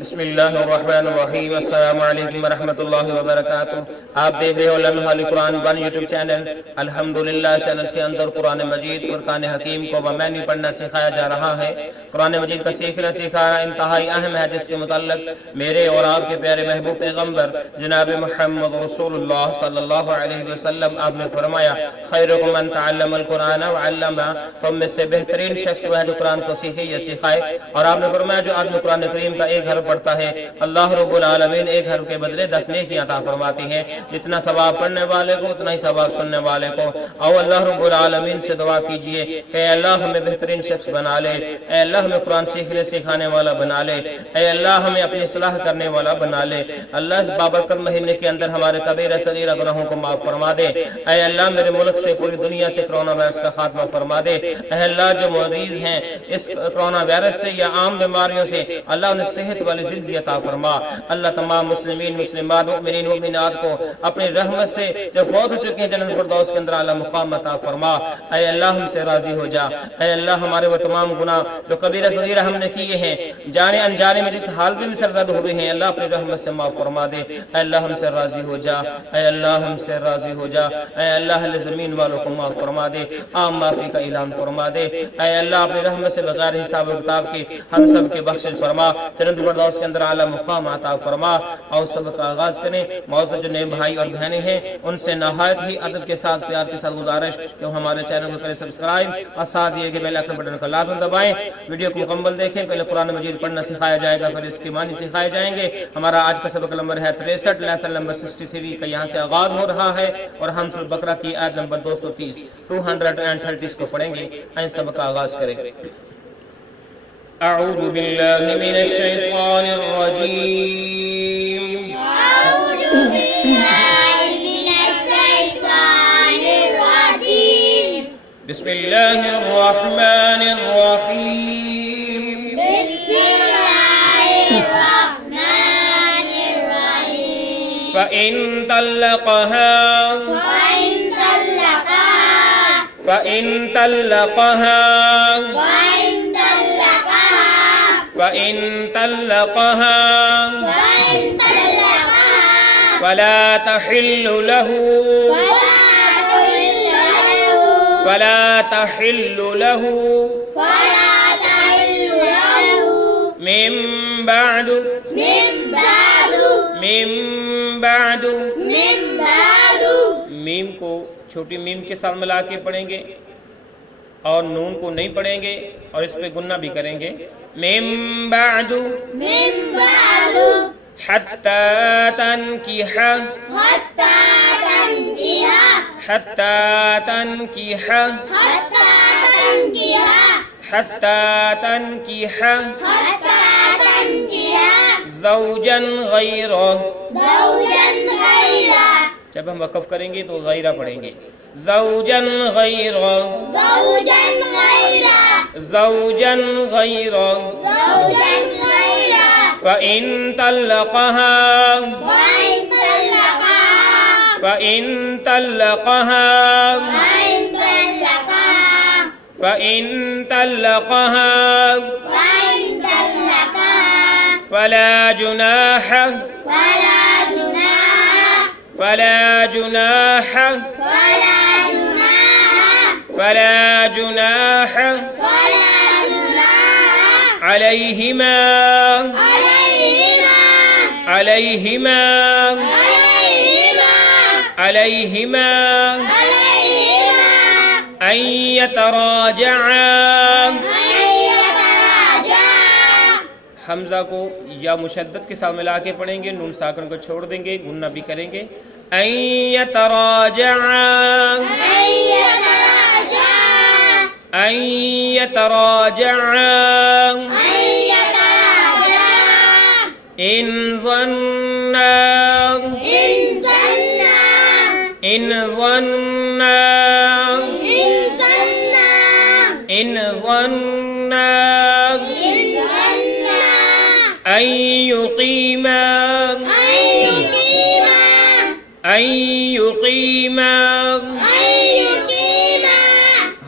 بسم اللہ الرحمن الرحیم۔ السلام علیکم ورحمۃ اللہ وبرکاتہ۔ آپ دیکھ رہے ہو لمحہ قرآن ون یوٹیوب چینل۔ الحمدللہ چینل کے اندر قرآن مجید قرآن حکیم کو بمعنی پڑھنا سکھایا جا رہا ہے۔ قرآن مجید کا سیکھنا سکھانا انتہائی اہم ہے، جس کے متعلق میرے اور آپ کے پیارے محبوب پیغمبر جناب محمد رسول اللہ صلی اللہ علیہ وسلم آپ نے فرمایا خیرکم من تعلم القرآن وعلمہ، تم میں سے بہترین شخص وہ ہے جو قرآن کو سیکھے یا سکھائے۔ اور آپ نے فرمایا جو آدمی قرآن کریم کا ایک حرف پڑھتا ہے اللہ رب العالمین ایک حرف کے بدلے 10 نیکیاں عطا فرماتی ہیں۔ جتنا ثواب پڑھنے والے کو اتنا ہی ثواب سننے والے کو۔ اور اللہ رب العالمین سے دعا کیجئے کہ اے اللہ ہمیں بہترین شخص بنا لے، اے اللہ ہمیں قرآن سیکھنے سکھانے والا بنا لے، اے اللہ ہمیں اپنی اصلاح کرنے والا بنا لے۔ اللہ اس بابرکت مہینے کے اندر ہمارے کبیرہ صغیرہ گناہوں کو معاف فرما دے۔ اے اللہ میرے ملک سے پوری دنیا سے کرونا وائرس کا خاتمہ فرما دے۔ اے اللہ جو مریض ہیں اس کرونا وائرس سے یا عام بیماریوں سے، اللہ انہیں صحت والی زندگی عطا فرما۔ اللہ تمام مسلمین مسلمات مؤمنین مؤمنات کو اپنی رحمت سے جو فوت ہو چکے ہیں جنت الفردوس کے اندر اعلیٰ مقام عطا فرما۔ اے اللہ ہم سے راضی ہو جا۔ اے اللہ ہمارے وہ تمام گناہ جو کبیرہ صغیرہ ہم نے کیے ہیں جانے انجانے میں جس حالت میں سرزد ہوئے ہیں، اللہ اپنی رحمت سے معاف فرما دے۔ اے اللہ ہم سے راضی ہو جا۔ اے اللہ ہم سے راضی ہو جا۔ اے اللہ اہل زمین والوں کو معاف فرما دے، عام معافی کا اعلان فرما دے۔ اے اللہ اپنی رحمت سے بغیر حساب و کتاب کی ہم سب کے بخشش فرما، جنت الفردوس کے اندر اعلیٰ مقام عطا فرما۔ اور سبق کا آغاز کریں۔ معزز جو نئے بھائی اور بہنیں ہیں ان سے نہایت ہی ادب کے ساتھ پیار کے ساتھ گزارش کہ وہ ہمارے چینل کو کریں سبسکرائب اور ساتھ دیے گئے بیل آئیکن بٹن کو لازم دبائیں۔ ویڈیو کو مکمل دیکھیں۔ پہلے قرآن مجید پڑھنا سکھایا جائے گا، پھر اس کے معنی سکھائے جائیں گے۔ ہمارا آج کا سبق نمبر ہے 63، لیسن نمبر 63 کا یہاں سے آغاز ہو رہا ہے اور ہم سورۃ بقرہ کی آیت نمبر 230 کو پڑھیں گے۔ آئیں سبق کا آغاز کریں۔ اعوذ باللہ من الشیطان الرجیم۔ أعوذ بالله من الشيطان الرجيم. بسم اللہ الرحمن الرحیم۔ بسم الله الرحمن الرحيم. فإن طلقها وإن طلقها فإن طلقها وإن طلقها فإن طلقها وإن طلقها فلا تحل له فلا تحل له فلا تحل له من بعد من بعد میم کو چھوٹی میم کے ساتھ ملا کے پڑھیں گے اور نون کو نہیں پڑھیں گے اور اس پہ گنہ بھی کریں گے۔ من بعد حتی تنکح حتى تنكح زوجا غیرہ۔ زوجا غيره جب ہم وقف کریں گے تو غیرہ پڑھیں گے۔ زوجا غیرہ زوجا غيره زوجا غیرہ زوجا غيره فإن طلقها وإن طلقها فإن طلقها وإن طلقها فإن طلقها وإن طلقها فلا جناح فلا جناح فلا جناح فلا جناح فلا جناح فلا جناح عليهما عليهما عليهما عليهما عليهما أن يتراجعا۔ أن يتراجعا حمزہ کو یا مشدد کے ساتھ ملا کے پڑھیں گے، نون ساکن کو چھوڑ دیں گے، گنہ بھی کریں گے۔ أن يتراجعا أن يتراجعا أن يتراجعا أن يتراجعا إن ظنا إن ظنا إن ظنا إن ظنا إن ظنا إن ظنا أن يقيما أن يقيما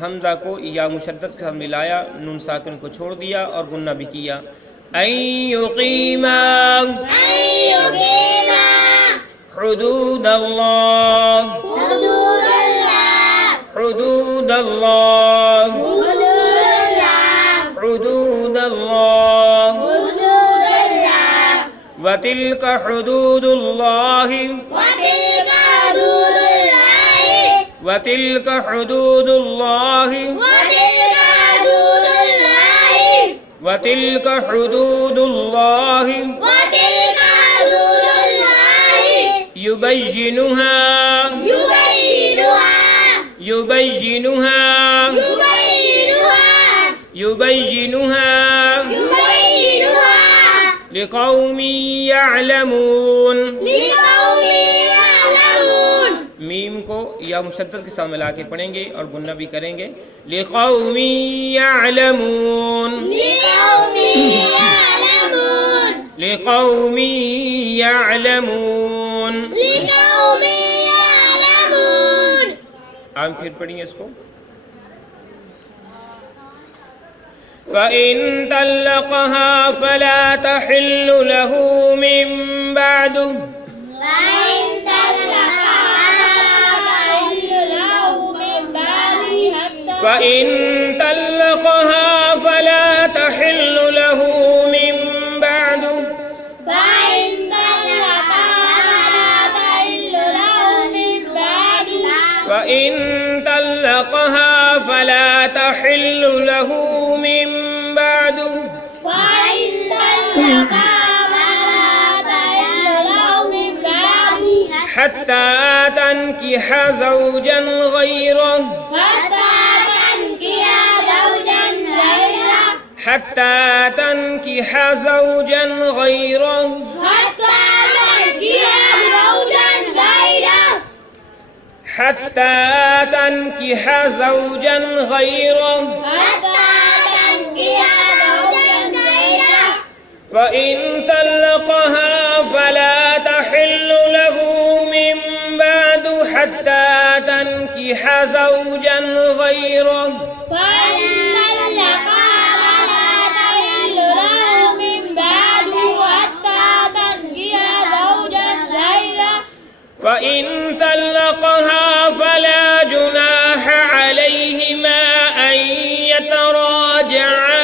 حمزہ کو یا مشدد کے ساتھ ملایا، نون ساکن کو چھوڑ دیا اور گنہ بھی کیا۔ أن يقيما حدود الله حدود الله حدود الله حدود الله حدود الله حدود الله وتلك حدود الله وتلك حدود الله وتلك حدود الله وتلك حدود الله وتلك حدود الله وتلك حدود الله يبينها يبينها يبينها يبينها يبينها يبينها لقوم يعلمون. لقوم يعلمون. میم کو یا مشدد کے ساتھ ملا کے پڑھیں گے اور گنہ بھی کریں گے. لقوم يعلمون لقوم يعلمون. لقوم يعلمون. لقوم يعلمون. آپ پھر پڑھیں اس کو. فإن طلقها فلا تحل له من بعد فإن فإن طلقها فلا تحل له من بعد فإن فإن طلقها فلا تحل له من بعد حتى تنكح زوجا غيره حتى تنكح زوجا غيره حتى تنكح زوجا غيره فإن طلقها فلا تحل له من بعد حتى تنكح زوجا غيره فإن طلقها فلا جناح عليهما أن يتراجعا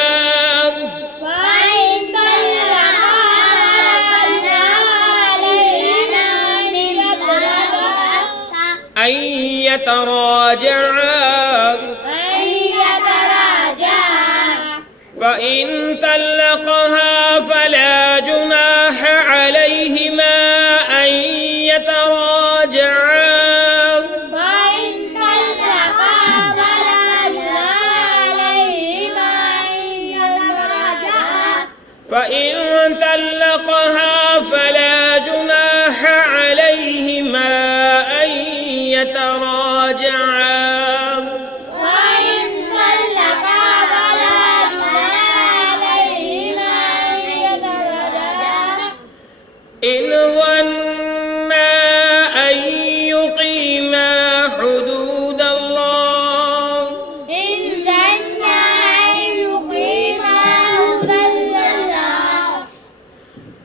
أن يتراجعا فإن طلقها فلا جناح عليهما أن يتراجعا فإن طلقها فلا جناح عليهما أن يتراجعا إن ظنا أن يقيما حدود الله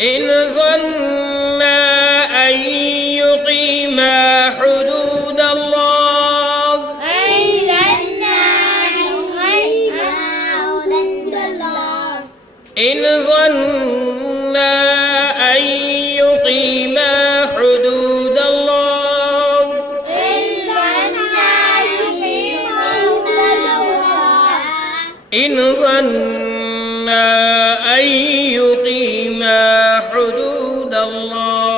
إن ظنا أن يقيما حدود الله إن ظنا أن يقيما حدود الله إن ظنا أن يقيما حدود الله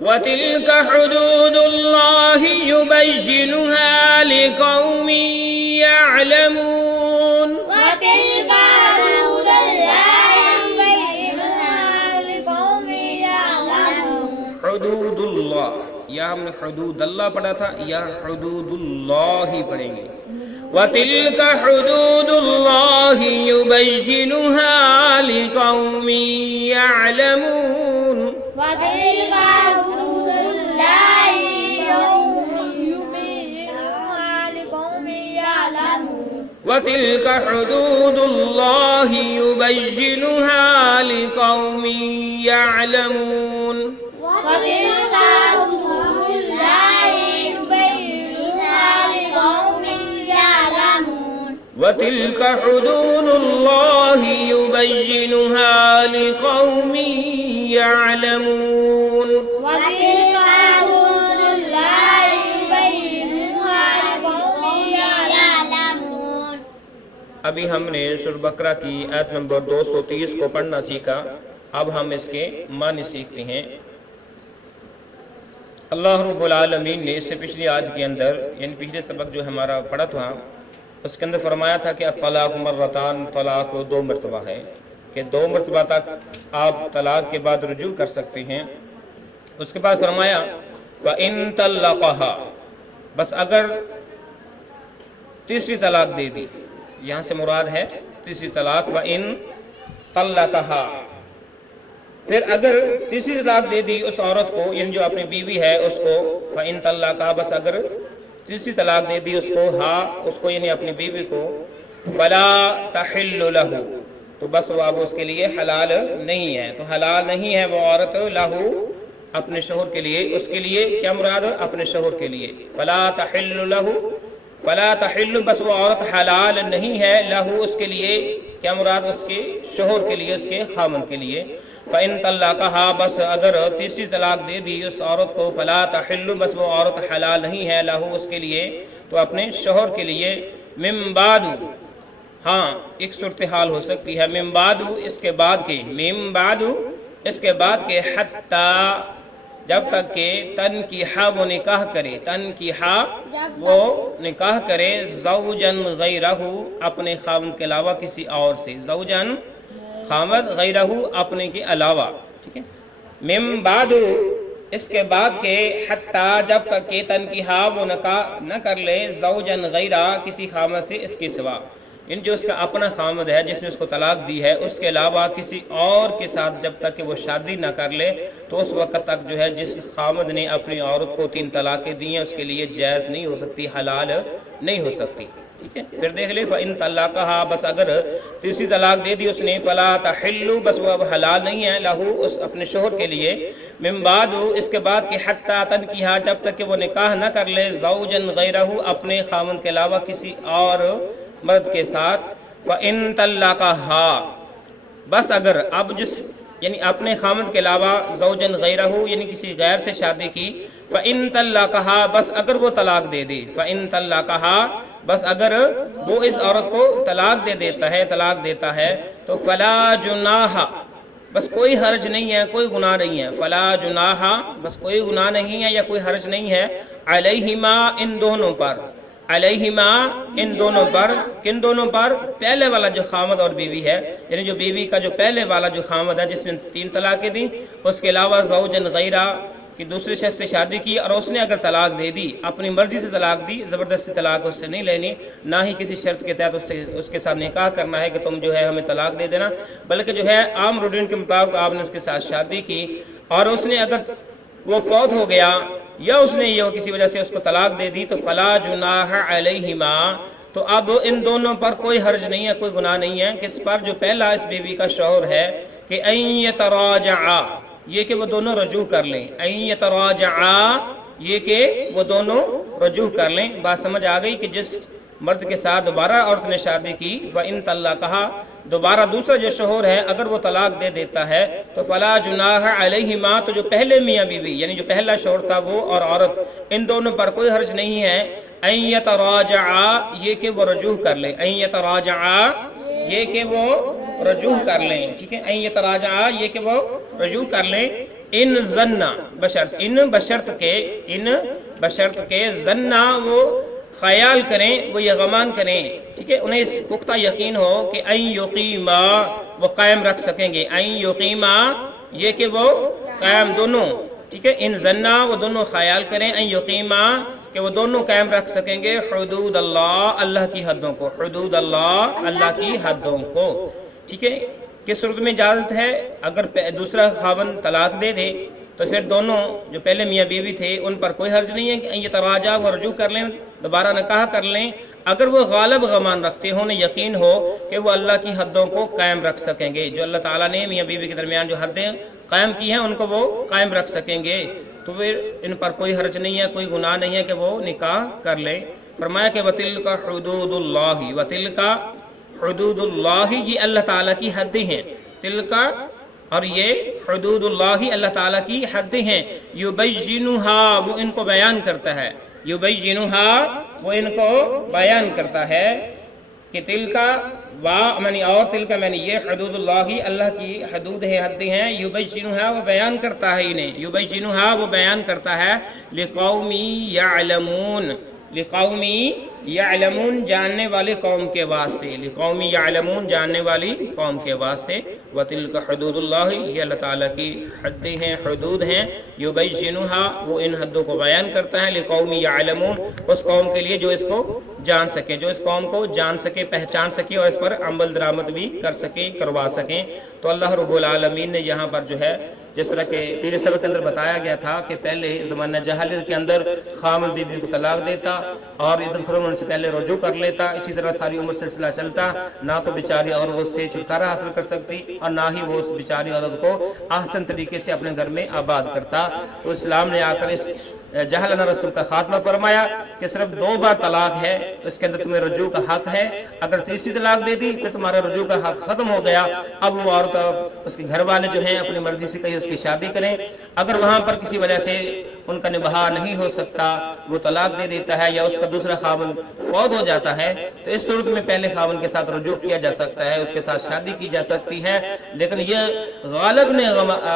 وتلك حدود الله يبينها لقوم يعلمون. وتلك حدود الله يبينها لقوم يعلمون. حدود اللہ، یا ہم نے حدود اللہ پڑھا تھا، یا حدود اللہ ہی پڑھیں گے. وَتِلْكَ حُدُودُ اللَّهِ يُبَيِّنُهَا لِقَوْمٍ يَعْلَمُونَ. وَتِلْكَ حُدُودُ اللَّهِ يُبَيِّنُهَا لِقَوْمٍ وَتِلْكَ حُدُودُ اللَّهِ يُبَيِّنُهَا لِقَوْمٍ يَعْلَمُونَ وَتِلْكَ حُدُودُ اللَّهِ يُبَيِّنُهَا لِقَوْمٍ يَعْلَمُونَ وَتِلْكَ حُدُودُ اللَّهِ يُبَيِّنُهَا لِقَوْمٍ يَعْلَمُونَ وَتِلْكَ حُدُودُ اللَّهِ يُبَيِّنُهَا لِقَوْمٍ يَعْلَمُونَ۔ ابھی ہم نے سورہ بقرہ کی آیت نمبر 230 کو پڑھنا سیکھا، اب ہم اس کے معنی سیکھتے ہیں۔ اللہ رب العالمین نے اس سے پچھلی آیت کے اندر، یعنی پچھلے سبق جو ہمارا پڑھا تھا اس کے اندر فرمایا تھا کہ الطلاق مرتان، طلاق 2 مرتبہ ہے، کہ 2 مرتبہ تک آپ طلاق کے بعد رجوع کر سکتے ہیں۔ اس کے بعد فرمایا وَإِن طَلَّقَهَا، بس اگر تیسری طلاق دے دی، یہاں سے مراد ہے تیسری طلاق، وَإِن طَلَّقَهَا، پھر اگر تیسری طلاق دے دی اس عورت کو، یعنی جو اپنی بیوی ہے اس کو، فَإِن طَلَّقَهَا، بس اگر تیسری طلاق دے دی اس کو، اس کو یعنی اپنی بیوی کو، فَلَا تَحِلُّ لَهُ، تو بس وہ اب اس کے لیے حلال نہیں ہے، تو حلال نہیں ہے وہ عورت، لہو اپنے شوہر کے لیے، اس کے لیے کیا مراد؟ اپنے شوہر کے لیے، فَلَا تَحِلُّ لَهُ، فَلَا تَحِلُّ، بس وہ عورت حلال نہیں ہے، لہو اس کے لیے، کیا مراد؟ اس کے شوہر کے لیے، اس کے خامن کے لیے۔ فَإِن طَلَّقَهَا، بس اگر تیسری طلاق دے دی اس عورت کو، فَلَا تَحِلُّ، بس وہ عورت حلال نہیں ہے، لہو اس کے لیے، تو اپنے شوہر کے لیے، مِن بعد، ہاں ایک صورتحال ہو سکتی ہے، مِن بعد، اس کے بعد کے، مِن بعد، اس کے بعد کے، حتی، جب تک کہ تنکیحا، وہ نکاح کرے، تنکیحا، وہ نکاح کرے، زوجن غیرہ، اپنے خاوند کے علاوہ کسی اور سے، زوجن خاوند، غیرہ اپنے کے علاوہ، ٹھیک ہے۔ من بعد، اس کے بعد کے، حتی، جب تک کہ تنکیحا، وہ نکاح نہ کر لے، زوجن غیرہ، کسی خاوند سے اس کے سوا، ان جو اس کا اپنا خامد ہے جس نے اس کو طلاق دی ہے، اس کے علاوہ کسی اور کے ساتھ جب تک کہ وہ شادی نہ کر لے، تو اس وقت تک جو ہے جس خامد نے اپنی عورت کو 3 طلاقیں دی ہیں اس کے لیے جائز نہیں ہو سکتی، حلال نہیں ہو سکتی، ٹھیک ہے۔ پھر دیکھ لیں فَإِن طَلَّقَهَا، بس اگر تیسری طلاق دے دی اس نے، فَلَا تَحِلُّ، بس وہ اب حلال نہیں ہے، لہو اس اپنے شوہر کے لیے، من بعد، اس کے بعد کہ حتی تنکیحا، جب تک کہ وہ نکاح نہ کر لے، زوجن غیرہ، اپنے خامد کے علاوہ کسی اور مرد کے ساتھ، وَإِن طَلَّقَهَا، بس اگر اب جس یعنی اپنے خامد کے علاوہ زوجن غیرہ، یعنی کسی غیر سے شادی کی، فَإِن طَلَّقَهَا، بس اگر وہ طلاق دے دے، فَإِن طَلَّقَهَا، بس اگر وہ اس عورت کو طلاق دے دیتا ہے، طلاق دیتا ہے، تو فَلَا جُنَاحَ، بس کوئی حرج نہیں ہے، کوئی گناہ نہیں ہے، فَلَا جُنَاحَ، بس کوئی گناہ نہیں ہے یا کوئی حرج نہیں ہے، علیہما، ان دونوں پر، علیہما، ان دونوں پر، کن دونوں پر؟ پہلے والا جو خامد اور بیوی ہے، یعنی جو بیوی کا جو پہلے والا جو خامد ہے جس نے 3 طلاقیں دی، اس کے علاوہ زوجن غیرہ، کہ دوسرے شخص سے شادی کی اور اس نے اگر طلاق دے دی، اپنی مرضی سے طلاق دی، زبردستی طلاق اس سے نہیں لینی، نہ ہی کسی شرط کے تحت اس کے ساتھ نکاح کرنا ہے کہ تم جو ہے ہمیں طلاق دے دینا، بلکہ جو ہے عام روٹین کے مطابق آپ نے اس کے ساتھ شادی کی اور اس نے اگر وہ فوت ہو گیا یا اس نے یہ کسی وجہ سے اس کو طلاق دے دی، تو فلا جناح علیہما، تو اب ان دونوں پر کوئی حرج نہیں ہے، کوئی گناہ نہیں ہے، کس پر؟ جو پہلا اس بیوی کا شوہر ہے، کہ ان یتراجعا، یہ کہ وہ دونوں رجوع کر لیں، ان یتراجعا، یہ کہ وہ دونوں رجوع کر لیں۔ بات سمجھ آ گئی کہ جس مرد کے ساتھ دوبارہ عورت نے شادی کی، وَإِن طَلَّقَهَا، دوبارہ دوسرا جو شوہر ہے اگر وہ طلاق دے دیتا ہے، تو فَلَا جُنَاحَ عَلَيْهِمَا، تو جو پہلے میاں بیوی یعنی جو پہلا شوہر تھا وہ اور عورت، ان دونوں پر کوئی حرج نہیں ہے، اَن يَتَرَاجَعَا، یہ کہ وہ رجوع کر لیں، اَن يَتَرَاجَعَا، یہ کہ وہ رجوع کر لیں، ٹھیک ہے، اَن يَتَرَاجَعَا، یہ کہ وہ رجوع کر لیں، ان ظنّا، بشرط کے ظنّا، وہ خیال کریں، وہ یہ گمان کریں، ٹھیک ہے، انہیں اس پختہ یقین ہو کہ ان یقیما، وہ قائم رکھ سکیں گے، ان یقیما، یہ کہ وہ قائم دونوں، ٹھیک ہے، ان ظنّا، وہ دونوں خیال کریں، ان یقیما، کہ وہ دونوں قائم رکھ سکیں گے، حدود اللہ، اللہ کی حدوں کو، حدود اللہ، اللہ کی حدوں کو، ٹھیک ہے۔ کس صورت میں اجازت ہے؟ اگر دوسرا خاوند طلاق دے دے تو پھر دونوں جو پہلے میاں بیوی تھے ان پر کوئی حرج نہیں ہے کہ یہ تراجع و رجوع کر لیں، دوبارہ نکاح کر لیں، اگر وہ غالب گمان رکھتے ہوں، انہیں یقین ہو کہ وہ اللہ کی حدوں کو قائم رکھ سکیں گے، جو اللہ تعالیٰ نے میاں بیوی کے درمیان جو حدیں قائم کی ہیں ان کو وہ قائم رکھ سکیں گے، تو پھر ان پر کوئی حرج نہیں ہے، کوئی گناہ نہیں ہے کہ وہ نکاح کر لیں۔ فرمایا کہ وَتِلْكَ حُدُودُ اللَّهِ، وَتِلْكَ حُدُودُ اللَّهِ، یہ اللہ تعالیٰ کی حدیں ہیں، تلک اور یہ حدود اللہ اللہ تعالیٰ کی حدیں ہیں، یبینھا وہ ان کو بیان کرتا ہے، یبینھا وہ ان کو بیان کرتا ہے کہ تلک اور تلک یہ حدود اللہ اللہ کی حدود ہے، حدیں ہیں، یبینھا وہ بیان کرتا ہے انہیں، یبینھا وہ بیان کرتا ہے لقوم یعلمون، لقوم یعلمون جاننے والے قوم کے واسطے، لقوم یعلمون جاننے والی قوم کے واسطے، وَتِلْكَ حُدُودُ اللَّهِ یہ اللہ تعالیٰ کی حدیں ہیں، حدود ہیں، یبینھا وہ ان حدوں کو بیان کرتا ہے لقوم یعلمون اس قوم کے لیے جو اس کو جان سکے، جو اس قوم کو جان سکے، پہچان سکے اور اس پر عمل درآمد بھی کر سکے، کروا سکیں۔ تو اللہ رب العالمین نے یہاں پر جو ہے جس طرح کہ پیر سبق کے اندر بتایا گیا تھا کہ پہلے زمانہ جاہلیت کے اندر خامن بیوی کو طلاق دیتا اور ان سے پہلے رجوع کر لیتا، اسی طرح ساری عمر سلسلہ چلتا، نہ تو بیچاری عورت اس سے چھٹکارا حاصل کر سکتی اور نہ ہی وہ اس بیچاری عورت کو احسن طریقے سے اپنے گھر میں آباد کرتا۔ تو اسلام نے آ کر اس جہلانہ رسم کا خاتمہ فرمایا کہ صرف 2 بار طلاق ہے، اس کے اندر تمہیں رجوع کا حق ہے، اگر تیسری طلاق دے دی پھر تمہارا رجوع کا حق ختم ہو گیا، اب وہ عورت اس کے گھر والے جو ہیں اپنی مرضی سے کہیں اس کی شادی کریں، اگر وہاں پر کسی وجہ سے ان کا نباہ نہیں ہو سکتا، وہ طلاق دے دیتا ہے یا اس کا دوسرا خاوند فوت ہو جاتا ہے، تو اس صورت میں پہلے خاوند کے ساتھ رجوع کیا جا سکتا ہے، اس کے ساتھ شادی کی جا سکتی ہے، لیکن یہ غالب نے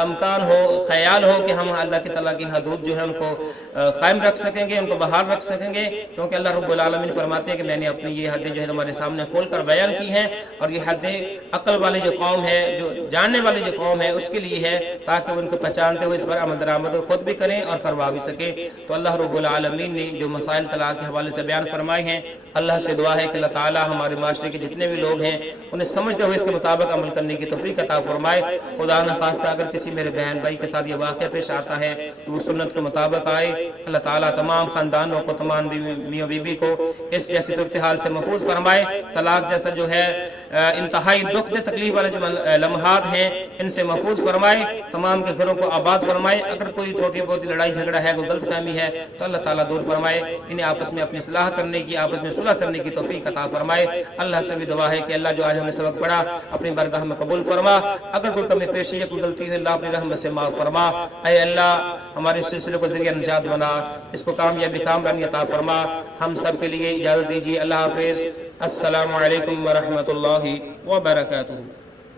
امکان ہو، خیال ہو کہ ہم اللہ کی تعالیٰ کی حدود جو ہے ان کو قائم رکھ سکیں گے، ان کو بحال رکھ سکیں گے، کیونکہ اللہ رب العالمین فرماتے ہیں کہ میں نے اپنی یہ حدیں جو ہے تمہارے سامنے کھول کر بیان کی ہیں، اور یہ حدیں عقل والی جو قوم ہے، جو جاننے والی جو قوم ہے اس کے لیے ہے، تاکہ وہ ان کو پہچانتے ہوئے اس پر عمل درآمد خود بھی کریں اور کروا بھی سکیں۔ تو اللہ رب العالمین نے جو مسائل طلاق کے حوالے سے بیان فرمائے ہیں، اللہ سے دعا ہے کہ اللہ تعالی ہمارے معاشرے کے جتنے بھی لوگ ہیں انہیں سمجھتے ہوئے اس کے مطابق عمل کرنے کی توفیق عطا فرمائے۔ خدا نخواستہ اگر کسی میرے بہن بھائی کے ساتھ یہ واقعہ پیش آتا ہے تو وہ سنت کے مطابق آئے، اللہ تعالیٰ تمام خاندانوں کو، تمام میاں بیوی کو اس جیسی صورتحال سے محفوظ فرمائے۔ طلاق جیسا جو ہے انتہائی دکھ دے تکلیف والے جو لمحات ہیں ان سے محفوظ فرمائے، تمام کے گھروں کو آباد فرمائے۔ اگر کوئی چھوٹی بہت لڑائی جھگڑا ہے، کوئی غلط فہمی ہے تو اللہ تعالیٰ دور فرمائے، انہیں آپس میں اپنی اصلاح کرنے کی، آپس میں صلح کرنے کی توفیق عطا فرمائے۔ اللہ سے بھی دعا ہے کہ اللہ جو آج ہمیں سبق پڑھا اپنی بارگاہ میں قبول فرما، اگر کوئی کمی پیشی یا کوئی غلطی ہے اللہ اپنی رحمت سے معاف فرما۔ اے اللہ ہمارے سلسلے کو ذریعہ نجات بنا، اس کو کامیابی کامرانی عطا فرما۔ ہم سب کے لیے اجازت دیجیے، اللہ حافظ، السلام علیکم ورحمۃ اللہ وبرکاتہ۔